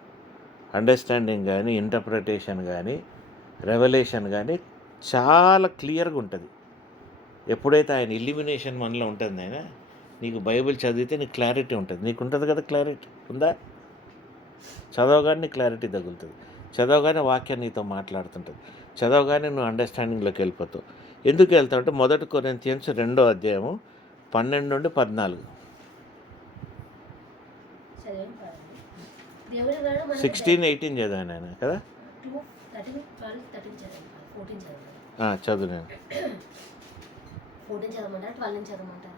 అండర్స్టాండింగ్ కానీ, ఇంటర్ప్రిటేషన్ కానీ, రెవల్యూషన్ కానీ చాలా క్లియర్గా ఉంటుంది. ఎప్పుడైతే ఆయన ఎలిమినేషన్ మనలో ఉంటుంది, ఆయన నీకు బైబిల్ చదివితే నీకు క్లారిటీ ఉంటుంది. నీకు ఉంటుంది కదా క్లారిటీ, ఉందా? చదవగానే నీకు క్లారిటీ తగులుతుంది. చదవగానే వాక్యం నీతో మాట్లాడుతుంటుంది. చదవగానే నువ్వు అండర్స్టాండింగ్లోకి వెళ్ళిపోతావు. ఎందుకు వెళ్తావు అంటే 1 కొరింథియన్స్ 2వ అధ్యాయము 12 నుండి 14. చదివాను కాదండి. దేవుని వలన మనకు 16-18 చదివాను ఆయన కదా. 2, 13, 12, 13 చదవండి. 14 చదవండి. చదువు. నేను 14 చదవమంటారా, 12 నుంచి చదవమంటారా?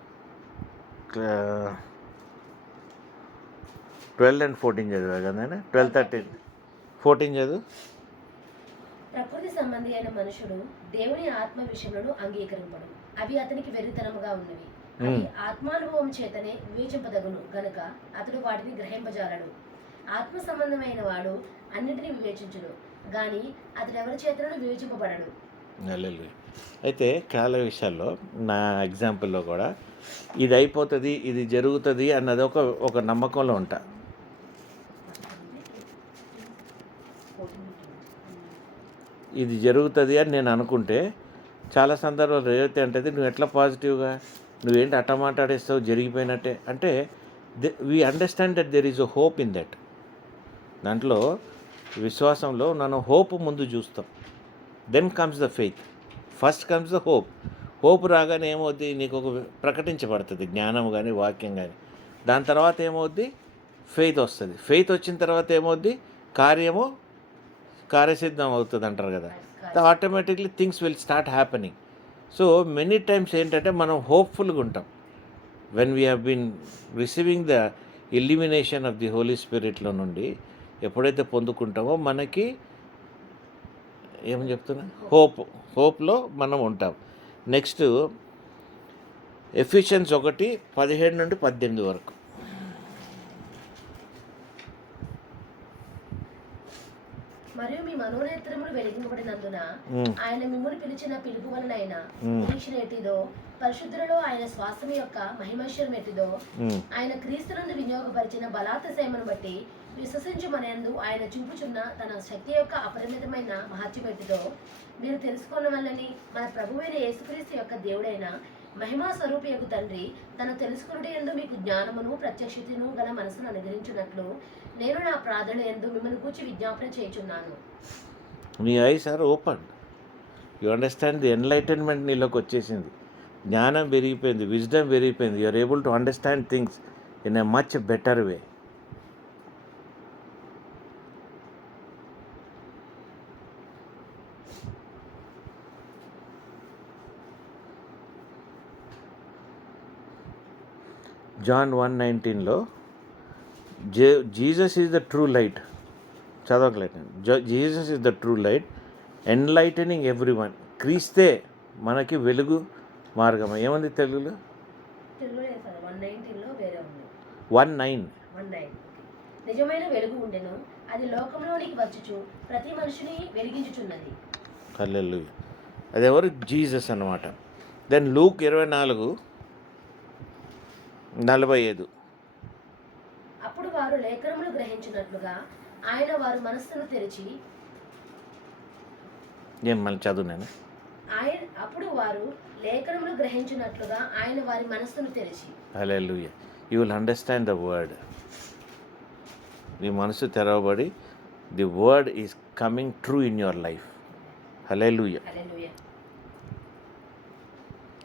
12 and 14 చదివా కదా ఆయన. 12, 13, 14 చదువు. ప్రకృతి సంబంధి అయిన మనుషుడు దేవుని ఆత్మ విషయంలో అంగీకరింపడు. అవి అతనికి వెర్రితనముగా ఉన్నవి. అవి ఆత్మానుభవం చేతనే వివేచింపదగును గనుక అతడు వాటిని గ్రహింపజాలడు. ఆత్మ సంబంధమైన వాడు అన్నిటినీ వివేచించును, గాని అతడు ఎవరి చేతనూ వివేచింపబడడు. హల్లెలూయా. అయితే చాలా విషయాల్లో నా ఎగ్జాంపుల్లో కూడా ఇది అయిపోతుంది, ఇది జరుగుతుంది అన్నది ఒక నమ్మకంలో ఉంటా. ఇది జరుగుతుంది అని నేను అనుకుంటే చాలా సందర్భాలు రేవతి అంటది, నువ్వు ఎట్లా పాజిటివ్గా నువ్వేంటి అట్ట మాట్లాడేస్తావు, జరిగిపోయినట్టే అంటే. We understand that there is a hope in that. దాంట్లో విశ్వాసంలో నన్ను హోప్ ముందు చూస్తాం. Then comes the faith. First comes the hope. Hope రాగానే ఏమవుద్ది, నీకు ఒక ప్రకటించబడుతుంది జ్ఞానం కానీ, వాక్యం కానీ. దాని తర్వాత ఏమవుద్ది, ఫెయిత్ వస్తుంది. ఫెయిత్ వచ్చిన తర్వాత ఏమవుద్ది, కార్యసిద్ధం అవుతుంది అంటారు కదా. Automatically things will start happening. So many times ఏంటంటే మనం హోప్ఫుల్గా ఉంటాం. When we have been receiving the illumination of the holy స్పిరిట్లో నుండి ఎప్పుడైతే పొందుకుంటామో మనకి ఏమని చెప్తున్నా, హోప్లో మనం ఉంటాం. నెక్స్ట్ ఎఫిషియన్స్ 1:17 నుండి 18 వరకు. మరియు మీ మనోనేత్రములు వెలిగింపబడినందున ఆయన మిమ్మును పిలిచిన పిలుపు వలన నిరీక్షణ ఎట్టిదో, పరిశుద్ధులలో ఆయన శ్వాసం యొక్క మహిమైశ్వర్యం ఎట్టిదో, ఆయన క్రీస్తునందు వినియోగపరిచిన బలాతిశయమును బట్టి విశ్వసించు మనయందు ఆయన చూపుచున్న తన శక్తి యొక్క అపరిమితమైన మహత్యం ఎట్టిదో మీరు తెలుసుకున్న వల్లని మన ప్రభువైన యేసుక్రీస్తు యొక్క దేవుడైన మహిమా స్వరూపియకు తండ్రి తను తెలుసుకున్నట్టు యందు మీకు జ్ఞానమును ప్రత్యక్షతను గల మనసును అనుగ్రహించున్నట్లు నేను నా ప్రార్థన యందు మిమ్మల్ని కూర్చి విజ్ఞాపన చేయుచున్నాను. నీ eyes are open. You understand the enlightenment నీలోకి వచ్చేసింది. జ్ఞానం పెరిగిపోయింది, విజ్డమ్ పెరిగిపోయింది. You are able to understand things in a much better way. John 1:19లో Jesus is the true light. చదవట్లేదు. Jesus is the true light enlightening every one. క్రీస్తే మనకి వెలుగు మార్గం. ఏముంది తెలుగులో? 1:19లో వేరే ఉంది. 1:9 నిజమైన వెలుగు ఉండెను, అది లోకంలోనికి వచ్చుచు ప్రతి మనిషిని వెలిగించుచున్నది. హల్లెలూయా. అది ఎవరు? జీసస్ అన్నమాట. Then Luke 24:45. అప్పుడు వారు లేఖనములు గ్రహించినట్లుగా ఆయన వారి మనస్సును తెరిచి మళ్ళీ చదువు నేను. అప్పుడు వారు లేఖనములు గ్రహించినట్లుగా ఆయన వారి మనస్సును తెరిచి. Hallelujah. You will understand the word. నీ మనసు తెరవబడి the word is coming true in your life. Hallelujah.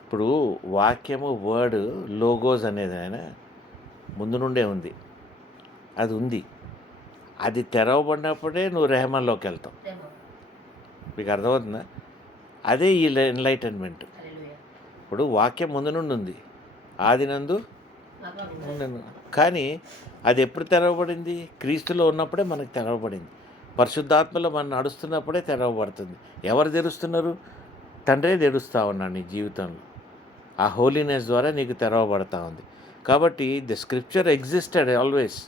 ఇప్పుడు వాక్యము, వర్డ్, లోగోస్ అనేది ఆయన ముందు నుండే ఉంది. అది ఉంది. అది తెరవబడినప్పుడే నువ్వు రెహమాన్లోకి వెళ్తావు. మీకు అర్థమవుతుందా? అదే ఈ ఎన్లైటన్మెంట్. ఇప్పుడు వాక్యం ముందు నుండి ఉంది, ఆదినందు ఉండను. కానీ అది ఎప్పుడు తెరవబడింది? క్రీస్తులో ఉన్నప్పుడే మనకు తెరవబడింది. పరిశుద్ధాత్మలో మనం నడుస్తున్నప్పుడే తెరవబడుతుంది. ఎవరు తెరుస్తున్నారు? తండ్రే తెరుస్తూ ఉన్నాడు నీ జీవితంలో. ఆ హోలీనెస్ ద్వారా నీకు తెరవబడతా ఉంది. కాబట్టి the scripture existed always,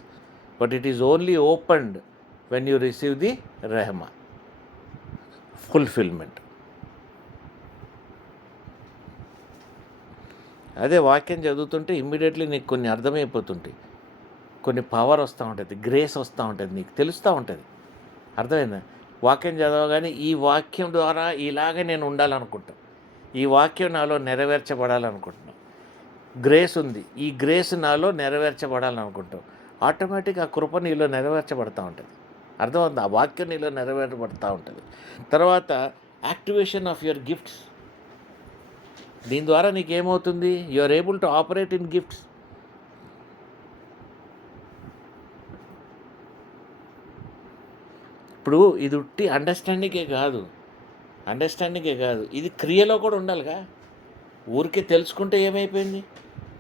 but it is only opened when you receive the rhema fulfilment. అదే వాక్యం చదువుతుంటే ఇమ్మీడియట్లీ నీకు కొన్ని అర్థమైపోతుంటాయి, కొన్ని పవర్ వస్తూ ఉంటుంది, గ్రేస్ వస్తూ ఉంటుంది, నీకు తెలుస్తూ ఉంటుంది. అర్థమైందా? వాక్యం చదవగానే ఈ వాక్యం ద్వారా ఇలాగే నేను ఉండాలనుకుంటాను, ఈ వాక్యం నాలో నెరవేర్చబడాలనుకుంటున్నాను, గ్రేస్ ఉంది, ఈ గ్రేస్ నాలో నెరవేర్చబడాలనుకుంటాం. ఆటోమేటిక్ ఆ కృప నీలో నెరవేర్చబడతా ఉంటుంది. అర్థమవుతుంది? ఆ వాక్యం నీలో నెరవేర్చబడతా ఉంటుంది. తర్వాత యాక్టివేషన్ ఆఫ్ యువర్ గిఫ్ట్స్. దీని ద్వారా నీకేమవుతుంది? You are able to operate in gifts. ఇప్పుడు ఇది ఉట్టి అండర్స్టాండింగే కాదు, ఇది క్రియలో కూడా ఉండాలిగా. ఊరికే తెలుసుకుంటే ఏమైపోయింది?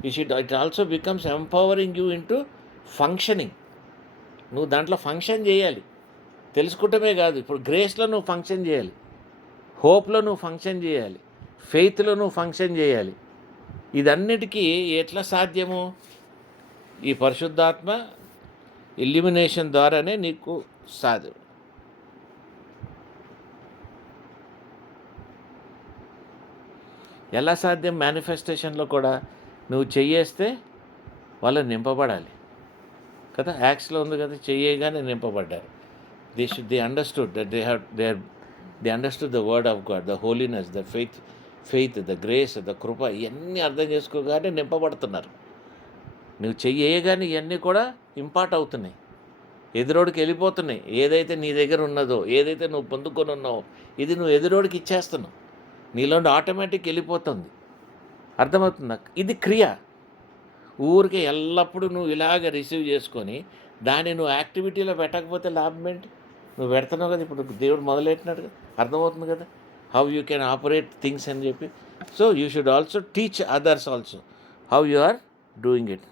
It also becomes empowering you into functioning. నువ్వు దాంట్లో ఫంక్షన్ చేయాలి, తెలుసుకుంటమే కాదు. ఇప్పుడు గ్రేస్లో నువ్వు ఫంక్షన్ చేయాలి, హోప్లో నువ్వు ఫంక్షన్ చేయాలి, ఫెయిత్లో నువ్వు ఫంక్షన్ చేయాలి. ఇదన్నిటికీ ఎట్లా సాధ్యము? ఈ పరిశుద్ధాత్మ ఇల్యూమినేషన్ ద్వారానే నీకు సాధ్యం. ఎలా సాధ్యం? మేనిఫెస్టేషన్లో కూడా నువ్వు చెయ్యేస్తే వాళ్ళు నింపబడాలి కదా. యాక్స్లో ఉంది కదా, చెయ్యగానే నింపబడ్డారు. They understood that they understood the word of God, the holiness, the faith, the grace, the కృప, ఇవన్నీ అర్థం చేసుకోగానే నింపబడుతున్నారు. నువ్వు చెయ్యగానే ఇవన్నీ కూడా ఇంపార్ట్ అవుతున్నాయి, ఎదురోడికి వెళ్ళిపోతున్నాయి. ఏదైతే నీ దగ్గర ఉన్నదో, ఏదైతే నువ్వు పొందుకొని ఉన్నావో, ఇది నువ్వు ఎదురోడికి ఇచ్చేస్తున్నావు, నీలోండి ఆటోమేటిక్ వెళ్ళిపోతుంది. అర్థమవుతుందా? ఇది క్రియ. ఊరికే ఎల్లప్పుడూ నువ్వు ఇలాగ రిసీవ్ చేసుకొని దాన్ని నువ్వు యాక్టివిటీలో పెట్టకపోతే లాభం ఏంటి? నువ్వు పెడుతున్నావు కదా, ఇప్పుడు దేవుడు మొదలెట్టినాడు కదా, అర్థమవుతుంది కదా how you can operate things అని చెప్పి. So you should also teach others also how you are doing it.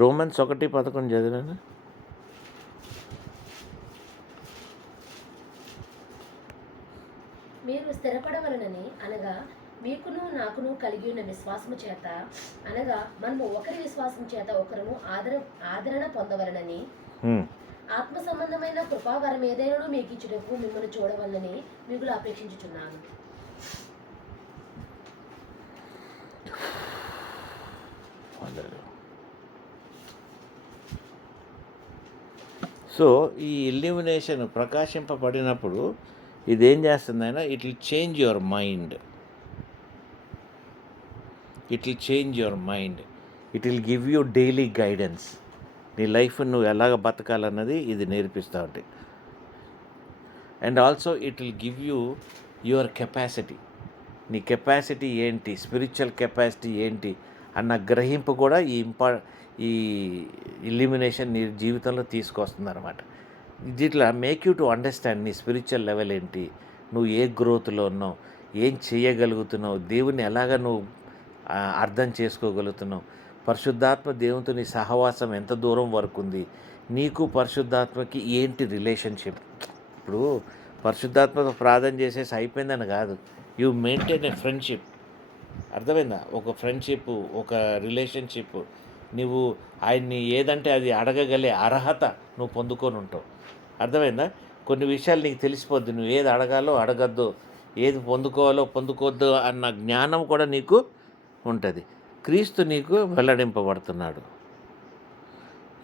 Romans 1:11 చదివాను. మీరు స్థిరపడవలనని, అనగా మీకును నాకును కలిగి ఉన్న విశ్వాసము చేత, అనగా మనము ఒకరి విశ్వాసం చేత ఒకరును ఆదరణ పొందవలనని, ఆత్మ సంబంధమైన కృపావరం ఏదైనా మీకు ఇచ్చుటకు మిమ్మల్ని చూడవలనని మిగులు అపేక్షించుచున్నాను. సో ఈ ఇల్యూమినేషన్ ప్రకాశింపబడినప్పుడు ఇదేం చేస్తుందైనా, it will change your mind, it will give you daily guidance. నీ లైఫ్ నువ్వు ఎలాగ బతకాలన్నది ఇది నేర్పిస్తూ ఉంటాయి. And also it will give you your capacity. నీ కెపాసిటీ ఏంటి, స్పిరిచువల్ కెపాసిటీ ఏంటి అన్న గ్రహింపు కూడా ఈ ఇల్యూమినేషన్ నీ జీవితంలో తీసుకొస్తుంది అనమాట. ఇట్లా మేక్ యూ టు అండర్స్టాండ్ నీ స్పిరిచువల్ లెవెల్ ఏంటి, నువ్వు ఏ గ్రోత్లో ఉన్నావు, ఏం చేయగలుగుతున్నావు, దేవుని ఎలాగ నువ్వు అర్థం చేసుకోగలుగుతున్నావు, పరిశుద్ధాత్మ దేవునితో నీ సహవాసం ఎంత దూరం వరకు ఉంది, నీకు పరిశుద్ధాత్మకి ఏంటి రిలేషన్షిప్. ఇప్పుడు పరిశుద్ధాత్మతో ప్రార్థన చేసేసి అయిపోయిందని కాదు, యూ మెయింటైన్ ఏ ఫ్రెండ్షిప్. అర్థమైందా? ఒక ఫ్రెండ్షిప్, ఒక రిలేషన్షిప్, నువ్వు ఆయన్ని ఏదంటే అది అడగగలే అర్హత నువ్వు పొందుకొని ఉంటావు. అర్థమైందా? కొన్ని విషయాలు నీకు తెలిసిపోద్ది, నువ్వు ఏది అడగాలో అడగద్దు, ఏది పొందుకోవాలో పొందుకోవద్దు అన్న జ్ఞానం కూడా నీకు ఉంటుంది. క్రీస్తు నీకు వెల్లడింపబడుతున్నాడు.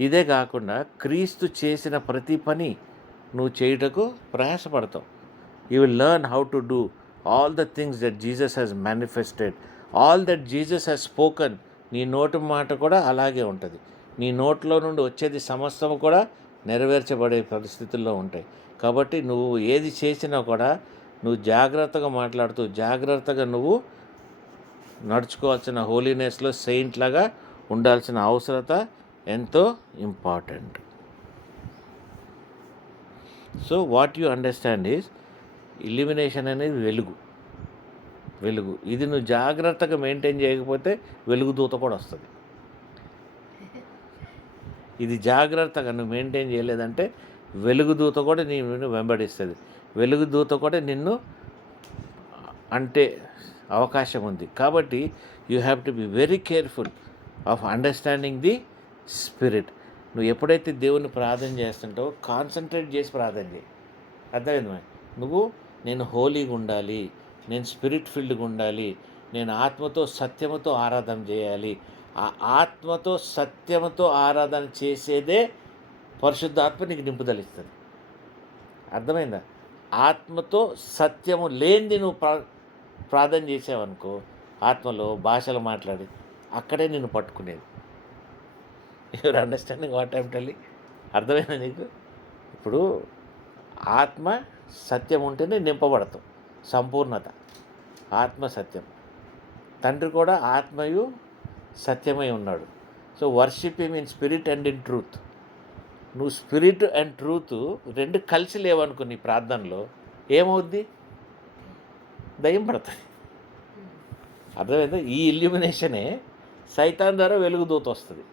ఇదే కాకుండా క్రీస్తు చేసిన ప్రతి పని నువ్వు చేయుటకు ప్రయాసపడతావు. You will learn how to do all the things that Jesus has manifested, all that Jesus has spoken. నీ నోటి మాట కూడా అలాగే ఉంటుంది. నీ నోట్లో నుండి వచ్చేది సమస్తం కూడా నెరవేర్చబడే పరిస్థితుల్లో ఉంటాయి. కాబట్టి నువ్వు ఏది చేసినా కూడా నువ్వు జాగ్రత్తగా మాట్లాడుతూ జాగ్రత్తగా నువ్వు నడుచుకోవాల్సిన హోలీనెస్లో సెయింట్ లాగా ఉండాల్సిన అవసరత ఎంతో important. So what you understand is illumination అనేది వెలుగు. ఇది నువ్వు జాగ్రత్తగా మెయింటైన్ చేయకపోతే వెలుగు దూత కూడా వస్తుంది. ఇది జాగ్రత్తగా నువ్వు మెయింటైన్ చేయలేదంటే వెలుగుదూత కూడా నిన్ను వెంబడిస్తుంది. వెలుగుదూత కూడా నిన్ను అంటే అవకాశం ఉంది. కాబట్టి you have to be very careful of understanding the spirit. నువ్వు ఎప్పుడైతే దేవుని ప్రార్థన చేస్తుంటావో కాన్సన్ట్రేట్ చేసి ప్రార్థన చేయి. అర్థమైంది? నువ్వు నేను హోలీగా ఉండాలి, నేను స్పిరిట్ ఫీల్డ్గా ఉండాలి, నేను ఆత్మతో సత్యముతో ఆరాధన చేయాలి. ఆ ఆత్మతో సత్యముతో ఆరాధన చేసేదే పరిశుద్ధాత్మ నీకు నింపుదల ఇస్తుంది. అర్థమైందా? ఆత్మతో సత్యము లేనిది నువ్వు ప్రార్థన చేసావనుకో, ఆత్మలో భాషలు మాట్లాడి అక్కడే నిన్ను పట్టుకునేది. Your understanding what I'm telling? అర్థమైందా నీకు? ఇప్పుడు ఆత్మ సత్యం ఉంటేనే నింపబడతాం. సంపూర్ణత ఆత్మ సత్యం. తండ్రి కూడా ఆత్మయు సత్యమై ఉన్నాడు. So worship him in spirit and in truth. నువ్వు స్పిరిట్ అండ్ ట్రూత్ రెండు కలిసి లేవనుకో నీ ప్రార్థనలో ఏమవుద్ది? దయ్యం పడుతుంది. అర్థమైందా? ఈ ఇల్యూమినేషనే సైతాన్ ద్వారా వెలుగుదూత వస్తుంది.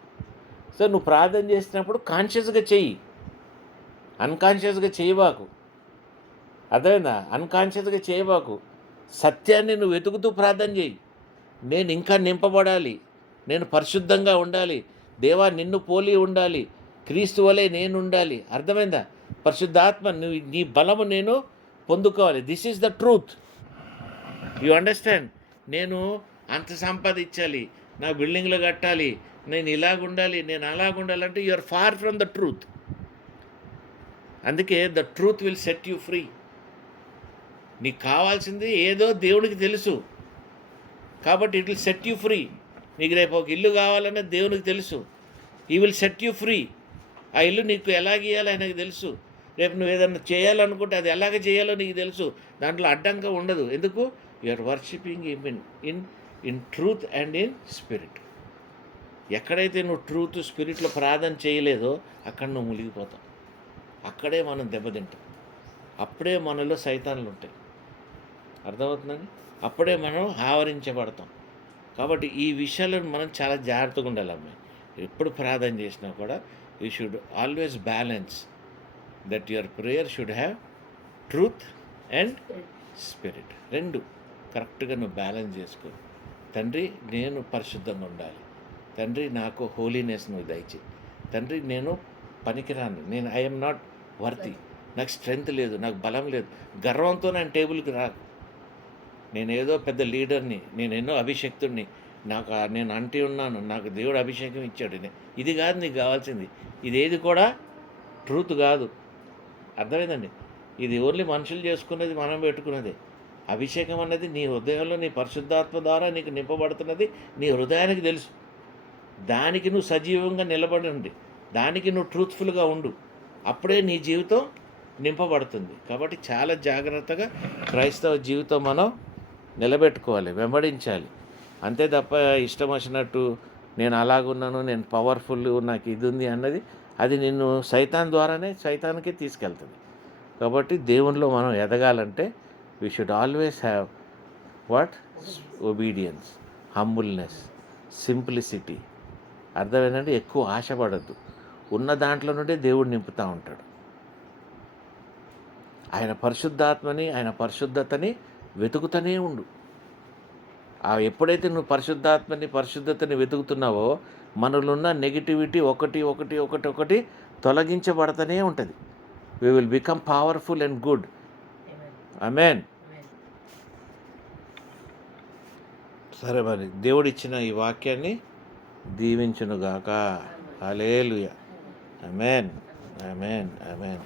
సో నువ్వు ప్రార్థన చేసినప్పుడు కాన్షియస్గా చెయ్యి, అన్కాన్షియస్గా చేయబాకు. అర్థమైందా? అన్కాన్షియస్గా చేయబాకు. సత్యాన్ని నువ్వు వెతుకుతూ ప్రార్థన చేయి. నేను ఇంకా నింపబడాలి, నేను పరిశుద్ధంగా ఉండాలి, దేవా నిన్ను పోలి ఉండాలి, క్రీస్తు వలె నేను ఉండాలి. అర్థమైందా? పరిశుద్ధాత్మ నీ బలము నేను పొందుకోవాలి. This is the truth. You understand? నేను అంత సంపాదించాలి, నా బిల్డింగ్లు కట్టాలి, నేను ఇలాగుండాలి, నేను అలాగుండాలంటే you are far from the truth. అందుకే the truth will set you free. నీకు కావాల్సింది ఏదో దేవుడికి తెలుసు, కాబట్టి it will set you free. నీకు రేపు ఒక ఇల్లు కావాలనే దేవునికి తెలుసు. ఈ విల్ సెట్ యూ ఫ్రీ. ఆ ఇల్లు నీకు ఎలాగ ఇవ్వాలో ఆయనకు తెలుసు. రేపు నువ్వు ఏదన్నా చేయాలనుకుంటే అది ఎలాగ చేయాలో నీకు తెలుసు. దాంట్లో అడ్డంగా ఉండదు. ఎందుకు? You are worshipping in truth and in spirit. ఎక్కడైతే నువ్వు ట్రూత్ స్పిరిట్లో ప్రార్థన చేయలేదో అక్కడ నువ్వు మునిగిపోతావు. అక్కడే మనం దెబ్బతింటాం. అప్పుడే మనలో సైతాన్లు ఉంటాయి. అర్థమవుతుందండి? అప్పుడే మనం ఆవరించబడతాం. కాబట్టి ఈ విషయాలను మనం చాలా జాగ్రత్తగా ఉండాలి. అమ్మాయి ఎప్పుడు ప్రార్థన చేసినా కూడా you should always balance that your prayer should have truth and spirit. రెండు కరెక్ట్గా నువ్వు బ్యాలెన్స్ చేసుకో. తండ్రి నేను పరిశుద్ధంగా ఉండాలి, తండ్రి నాకు హోలీనెస్ నువ్వు దయచేయి, తండ్రి నేను పనికిరాను, నేను ఐఎమ్ నాట్ వర్తి, నాకు స్ట్రెంగ్త్ లేదు, నాకు బలం లేదు. గర్వంతో నేను టేబుల్కి రాకు. నేను ఏదో పెద్ద లీడర్ని, నేను ఎన్నో అభిషక్తుడిని, నేను అంటి ఉన్నాను, నాకు దేవుడు అభిషేకం ఇచ్చాడు. ఇది కాదు నీకు కావాల్సింది. ఇదేది కూడా ట్రూత్ కాదు. అర్థమైందండి? ఇది ఓన్లీ మనుషులు చేసుకున్నది, మనం పెట్టుకున్నది. అభిషేకం అన్నది నీ హృదయంలో నీ పరిశుద్ధాత్మ ద్వారా నీకు నింపబడుతున్నది నీ హృదయానికి తెలుసు. దానికి నువ్వు సజీవంగా నిలబడి ఉండి, దానికి నువ్వు ట్రూత్ఫుల్గా ఉండు. అప్పుడే నీ జీవితం నింపబడుతుంది. కాబట్టి చాలా జాగ్రత్తగా క్రైస్తవ జీవితం మనం నిలబెట్టుకోవాలి, వెంబడించాలి. అంతే తప్ప ఇష్టం వచ్చినట్టు నేను అలాగున్నాను, నేను పవర్ఫుల్, నాకు ఇది ఉంది అన్నది అది నిన్ను సైతాన్ ద్వారానే సైతానికే తీసుకెళ్తుంది. కాబట్టి దేవునిలో మనం ఎదగాలంటే we should always have what? Obedience, humbleness, simplicity. అర్థమేనండి? ఎక్కువ ఆశపడద్దు. ఉన్న దాంట్లో నుండే దేవుడు నింపుతూ ఉంటాడు. ఆయన పరిశుద్ధాత్మని, ఆయన పరిశుద్ధతని వెతుకుతూనే ఉండు. ఎప్పుడైతే నువ్వు పరిశుద్ధతని వెతుకుతున్నావో మనలో ఉన్న నెగిటివిటీ ఒకటి తొలగించబడతానే ఉంటుంది. We will become powerful and good. Amen. సరే, మరి దేవుడిచ్చిన ఈ వాక్యాన్ని దీవించునుగాక. హల్లెలూయా. ఆమేన్, ఆమేన్, ఆమేన్.